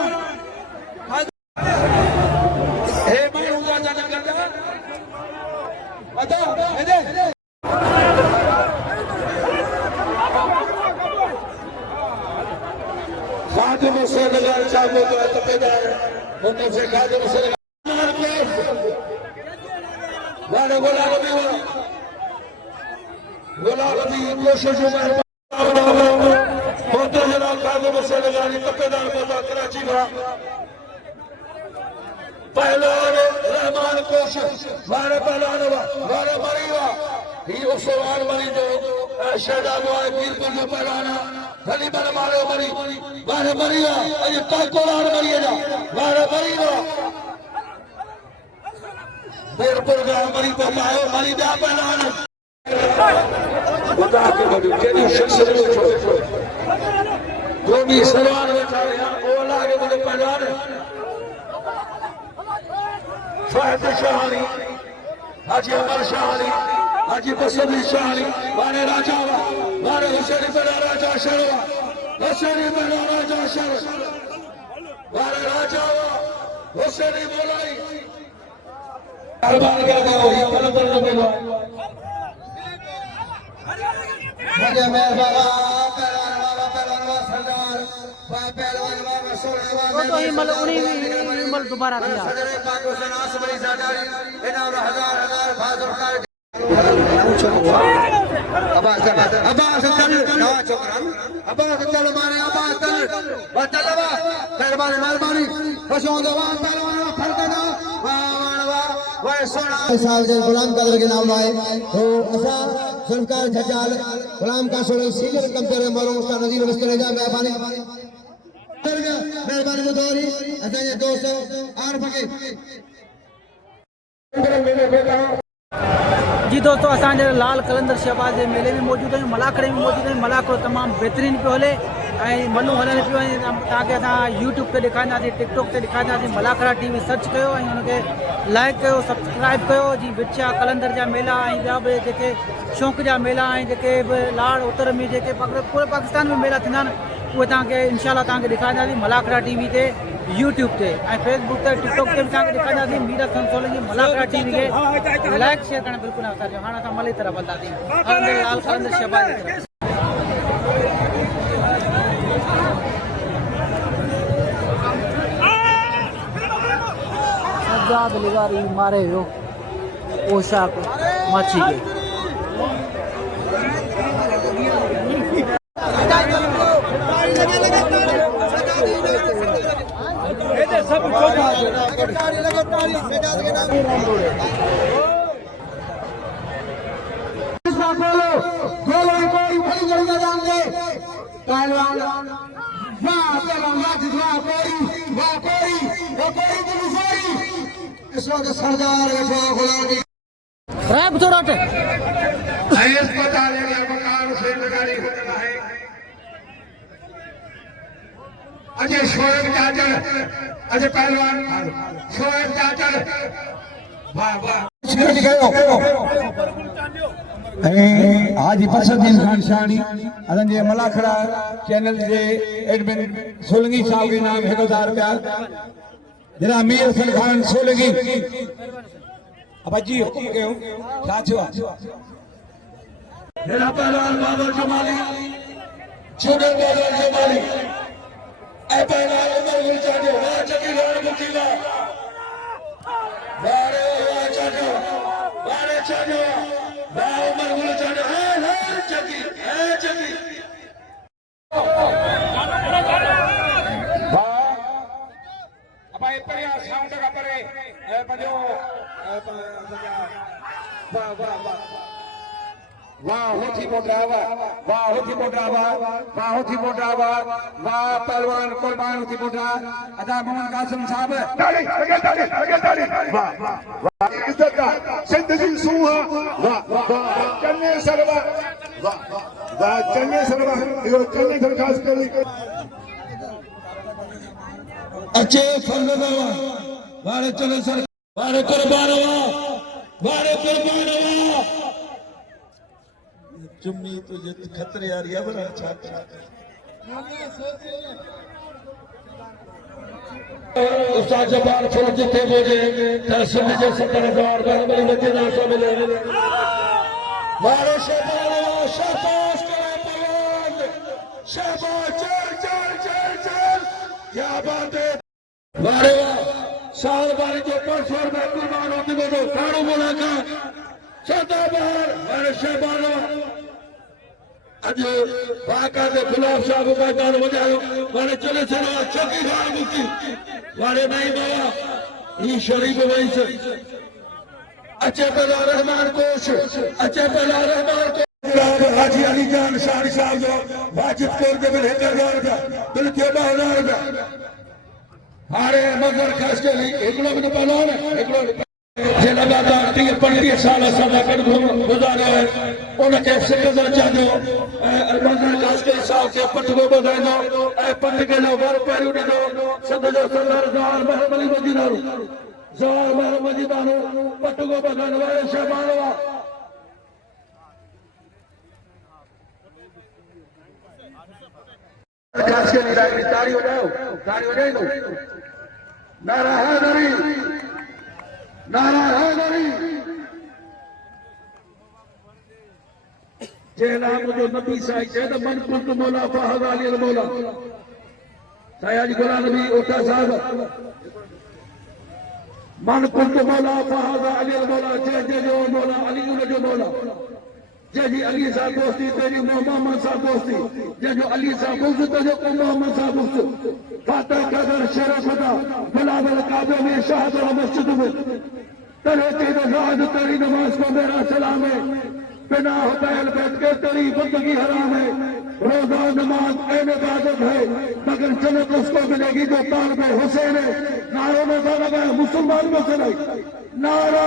हे मैं हुआ जाना करता अदा इधर खादिम से लगा चाहो तो तपेदार मोटर से खादिम से वाले गुलाम नबी कोशिश में मोटर जरा खादिम से लगा तपेदार पता कराची का पहलवान रहमान कोशिश वाले पहलवान वाले मरीवा ये उसवान मरी जो शहजाद वाले पीरपुर जो पहलवाना भली बल मारो मरी वाले मरीवा ये पाकोलान मरी जा वाले मरीवा पीरपुर का मरी तो पायो मरी जा पहलवान खुदा के बड़ी केनी शख्स जो जो भी सलवान बैठा है वो लागे मुझे पहलवान फहद शाहनी हाजी अमर शाहनी हाजी बसरी शाहनी वाले राजा वाले हुसैन बड़ा राजा शरवा हुसैनी पहला राजा शर वाले राजा हुसैनी बोलाई अरबान क्या कहो ये कलंदर ने मिलो मुझे मेरे बाबा पहलवान बाबा सरदार पहलवान बाबा सोलवा तो ही मल उन्हीं मल दोबारा दिया सदर पाक हुसैन आसमनी सरदारी इनाम हजार फाजुल कर अब्बास चल नवा छोकरान अब्बास चल मारे अब्बास चल पहलवान मेहरबानी खुशों दवा पहलवान फरकना वाह सोना साहब जे गुलाम कादर के नाम आए तो असा सरकार झचाल गुलाम का सोने सीनियर कंपेयर मारो उसका नजीर वस्त्र जा मेहरबानी मेहरबानी तो दोरी असा ये 200 आर फके जी दोस्तों असांजे लाल कलंदर शहबाज जे मेले में मौजूद आहियूं मलाखड़े में मौजूद आहियूं मलाखड़ो तमामु बहितरीनु पियो हले ऐं मलूं हलनि पियूं आहिनि तव्हांखे असां यूट्यूब ते ॾेखारींदासीं टिकटॉक ते ॾेखारींदासीं मलाखड़ा टीवी सर्च कयो ऐं हुनखे लाइक कयो सब्सक्राइब कयो जीअं विछा कलंदर जा मेला ऐं ॿिया बि जेके शौक़ जा मेला ऐं जेके बि लाड़ उतर में जेके पूरे पाकिस्तान में मेला थींदा आहिनि उहे तव्हांखे इनशाला तव्हांखे ॾेखारींदासीं मलाखड़ा टीवी ते यूट्यूब ते ऐं फेसबुक ते टिकटॉक ते बि तव्हांखे ॾेखारींदासीं मीरा संसोलंगी मलाखड़ा टीवी खे लाइक शेयर करणु बिल्कुलु न विसारिजो हाणे असां मले तरफ़ हलंदासीं लाल कलंदर शहबाज जी तरफ़ सजाद लिगारी मारे हो पोशाक माछी के सरदार खराब थोड़ा अजय शोएब जाजर अजय पहलवान शोएब जाजर वाह वाह हाजी फसदीन खान शानी असांजे मलाखड़ा चैनल जे एडमिन सोलंगी साहब के नाम 1000 रुपया जरा मीर हसन खान सोलंगी अबाजी हुकुम कयो छा थियो मेरा पहलवान बाबर जमाली छोटे बाबर जमाली ऐ पहलवान उमर गुल चाटे वाह चकी रोड मुकीला बारे वाह चाटे बारे चाटे वाह उमर गुल चाटे है चकी अब ये परिया साउंड का परे ए बजो वाह वाह वाह वाह होती बोटावा वाह होती बोटावा वाह होती बोटावा वाह पहलवान कुर्बान होती बोटा अदा मोहम्मद कासिम साहब ताली वाह वाह इज्जत का जिंदगी सुहा वाह वाह चन्ने सरवा वाह चन्ने सरवा यो चन्ने दरखास्त करी अच्छे फंगवा वारे चले सर वारे कुर्बान चुम्मी तुझे खतरे यार ये बड़ा अच्छा उस्ताद जबार फौज जिथे मुझे तहसील जे 70,000 बड़ी मदीना से मिले वारे शहबाज करे पलवान शहबाज चल क्या बात है वारे साल बारी जो 500 रुपए कुर्बान होती वो तो कारो बोला का सदा बाहर वारे शहबाज आज वाका के खिलाफ साहब का गान बजायो वाले चले चलो चौकी खान मुक्ति वाले नहीं बाबा ये शरीफ वही से अच्छे पहला रहमान कोश अच्छे पहला रहमान को हाजी अली जान शान साहब जो वाजिब कोर के बिल 1000 का बिल 12000 का अरे मगर खास के लिए एकड़ो में पहला है एकड़ो जे लगातार 30-35 साल सदा कर गुजारे है उनके सिकंदर चाजो मगर खास के हिसाब से पटको बधाइनो ए पंड के लो वर पैरू दो सदजो सरदार महमली मदीनारो ज़ार महमली दानो पटको बधाइनो वाले शहबानवा खास के लिए ताड़ी हो जाओ, ताड़ी हो जाए तो नारा हैदरी, नारा हैदरी। जेला मुझे नबी साई चेद मन कुंत मौला फहद अली मौला सयाजी गुलाम नबी उठा साहब मन कुंत मौला फहद अली मौला जे जो मौला अली जो मौला जे अली साहब दोस्ती तेरी मोहम्मद साहब दोस्ती जे जो अली साहब दोस्त जो मोहम्मद साहब दोस्त फातह कदर शरफ खुदा बिलावल काबे में शहादत मस्जिद में तेरे तेरे राज तेरी नमाज को मेरा सलाम है बिना बैल बैठ के तेरी बंदगी हराम है रोजा नमाज ऐन इबादत है मगर जन्नत उसको मिलेगी जो तालिब हुसैन है नारों में गलबा है मुसलमान में से नहीं नारा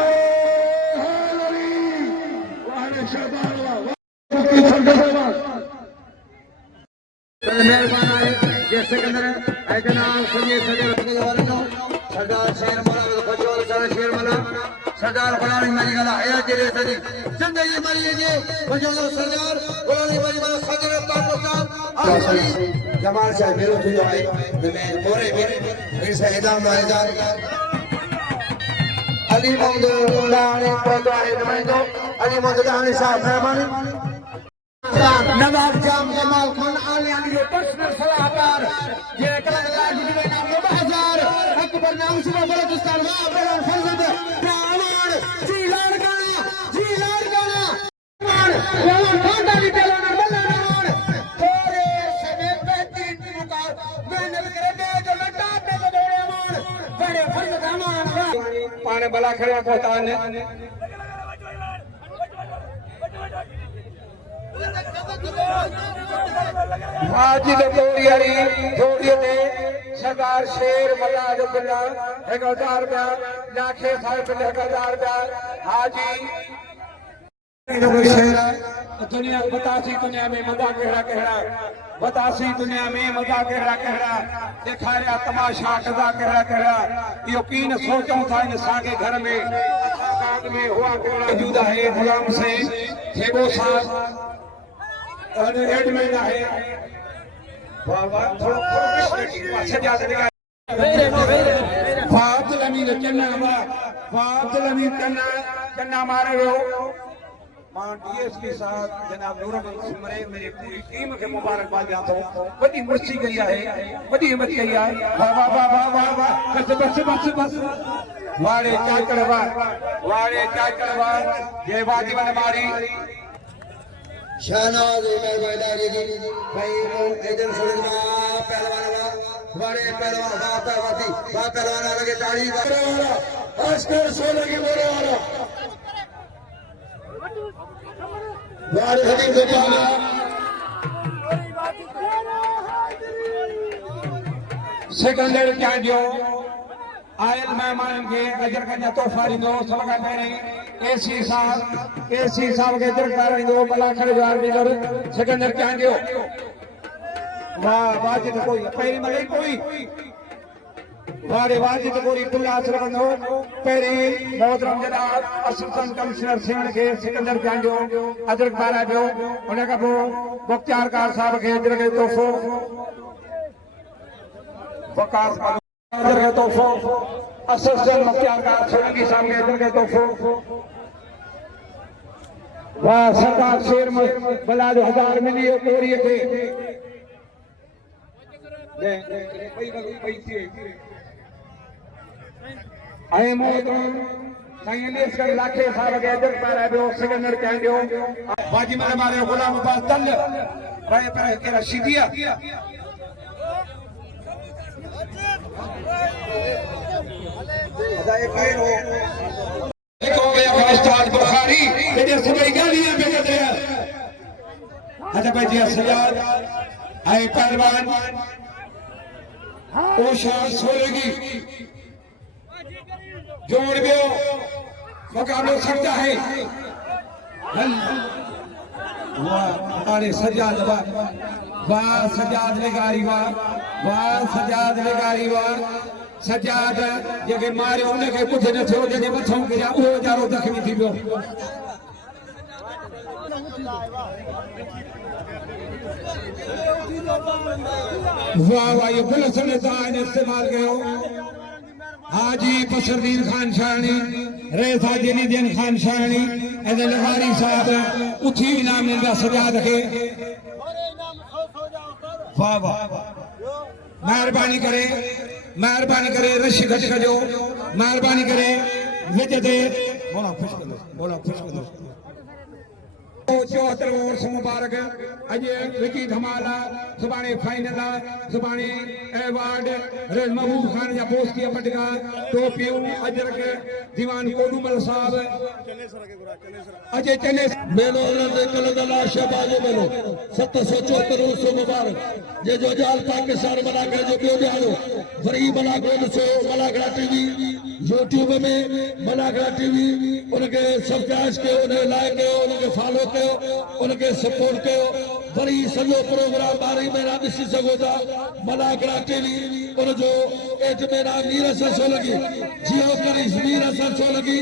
मेहरबान है जैसे के अंदर है जनाब संजय सदर सरदार शेर मौला बजवाल शेर मौला सरदार गुलाम माली गला है जेरे सदी जिंदगी मरी जी बजवाल सरदार गुलाम माली गला सदर तार जमाल साहब मेरो जो है मैं मोरे मेरे से इदाम वायदार अली मोहम्मद लाने पता है मैं तो अली मोहम्मद लाने साहब मेहरबानी नवाब जाम जमाल खान आलियानी जो पर्सनल सलाहकार ये कलाकार जिनके नाम में 2000 अकबर नाम से बलोचिस्तान में बेलाल फजद प्राण जी लाड़ गाना बेलाल खान डाली बेलाल मल्लान थोड़े समय पे तीन मुकार मैंने करे जो लटा पे दौड़े मान बड़े फजद अमान पाने बला खड़ा होता है माजिद तोड़ियारी जोड़िए ने सरदार शेर मल्ला अब्दुल्ला 1000 रुपया लाखे साहब 1000 रुपया हाजी शेर दुनिया बतासी दुनिया में मजा कहरा बतासी दुनिया में मजा कहरा दिखाया तमाशा कदा कहरा यकीन सोचो था इंसान के घर में हुआ मौजूद है गुलाम से ठेबो साहब और एडमिन है बाबा थोड़ा सजा देगा फातिल अमीन चन्ना फातिल अमीन चन्ना मारे हो मान डीएसपी साहब जनाब नूरुद्दीन सिमरे मेरी पूरी टीम के मुबारकबाद देता हूं बड़ी मुर्सी गई है बड़ी हिम्मत गई है वाह वाह वाह वाह वाह बस वाड़े चाकड़वा ये वाजिब नमारी शाहनवाज मेहरबानी जी भाई एजन सुरमा पहलवान बड़े पहलवान वाह पहलवान लगे ताड़ी अस्कर 16 की बोले वाला वाड़े हदीम से पाला सेकंडर क्या दियो आयल मेहमान के अजर का तोहफा ॾींदो सभ खां पहिरीं एसी साहब खे अजर ॾींदो बलाखड़ जो आर्मीगर सिकंदर क्या ॾियो वाह वाजिद कोई पहिरीं मले कोई वारे वाजिद कोई पुलास रखंदो पहिरीं मोहतरम जनाब असिस्टेंट कमिश्नर सिंह खे सिकंदर क्या ॾियो अजर पाराए पियो उन खां पोइ मुख्तार कार साहब खे अजर खे तोहफ़ो वकार अजर के तोहफो असिस्टेंट मुख्तार सोलंकी साहब के अजर के तोहफो वाह सरदार शेर बलाद 1000 मिली कोरी के आई मोहतरम साइंस कर लाखे साहब के अजर पारा बियो सिकंदर कहंदियो बाजी में हमारे गुलाम अब्बास तल राय पर के रशीदिया एक हो गया उस्ताद बुखारी ये सभी गालियां पे करते हैं अच्छा भाई जी सजाद आए पहलवान ओशा सोलेगी जोड़ गयो मुकाबला सकता है वाह अरे सजाद वाह सजाद लेगारी वाह सजाद लेगारी वाह सजाद जेके मारियो उनखे कुछ न थियो जेके मथों कया उहो वीचारो जख्मी थी वियो वाह वाह ये गुलशन तान इस्तेमाल कयो हाजी फसरुद्दीन खान शाहनी रेसा जनीदीन खान शाहनी ऐसे लहारी साहब उठी इनाम मिलता सजाद के वाह वाह मेहरबानी करे रशी घट कजो मेहरबानी करे विच दे बोला खुश कर दो 74 ओवर्स मुबारक अज विकी धमाल सुभाणे फाइनल सुभाणे एवार्ड रेल महबूब खान जा पोस्ती पटका टोपियूं अजरक दीवान कोडूमल साहब अजय चने मेलो कलंदला शहबाज मेलो 774 ओवर्स मुबारक जे जो जाल पाकिस्तान मलाकड़ा जो ॿियो ॾियारो वरी मलाकड़ो ॾिसो मलाकड़ा टीवी यूट्यूब में मलाकड़ा टीवी उनके सब्सक्राइब कयो उन लाइक कयो उनके फॉलो कयो उनके सपोर्ट कयो वरी सॼो प्रोग्राम 12 महीना ॾिसी सघो था मलाकड़ा टीवी उनजो एजमेरा मीर हसन सोलंकी जियो करीस मीर हसन सोलंकी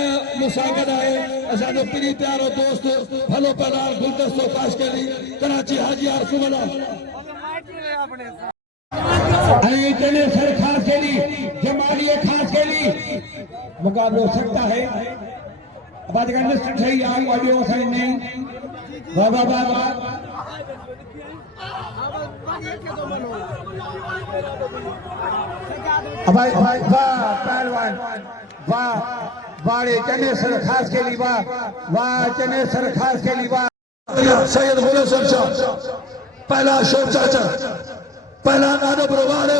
ऐं मूंसां गॾु आहे असांजो प्री प्यारो दोस्त भलो पहलवान गुलदस्तो काशकेली कराची हाजीआर सुमना अरे चने सर खास के लिए जमालिए खास के लिए मुकाबला हो सकता है बाद का लिस्ट सही आई ऑडियो सही नहीं वाह वाह वाह वाह भाई भाई वाह पहलवान वाह वाड़े चने सर खास के लिए वाह चने सर खास के लिए वाह सैयद गुलशन शाह पहला शो चाचा पहला नादो बरो वारे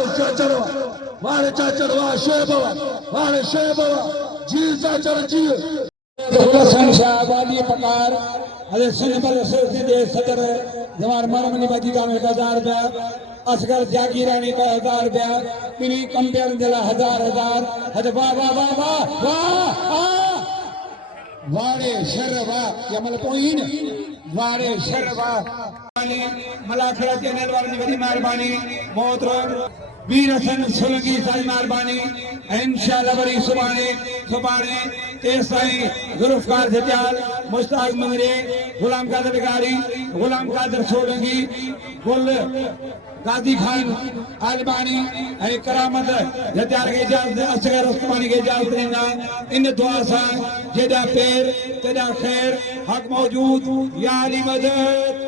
चाचर वाह शेब जी चाचर जी गुलशन शाह वाली पकार अरे सिनेमल से सदर जवान मरमनी बजीगा में 1000 रुपया असगर जागीरानी का 1000 रुपया पिनी कंपेयर दिला 1000 हद वाह वाह वाह वाह वाह वारे शर्वा यमल कोइन वारे शर्वा मलाखड़ा चैनल वाली बड़ी मेहरबानी मोहतरम वीर हसन सोलंकी सारी मेहरबानी इंशाल्लाह वरी सुभाणे तेसाई जुल्फकार जतियाल मुश्ताक मंगरे गुलाम कादर बिगारी गुलाम कादर सोलंकी गुल गाजी खान आलबानी ऐं करामत जतियाल के इजाजत असगर उस्मानी के इजाजत देना इन दुआ सा जेदा पैर तेदा खैर हक मौजूद या अली मदद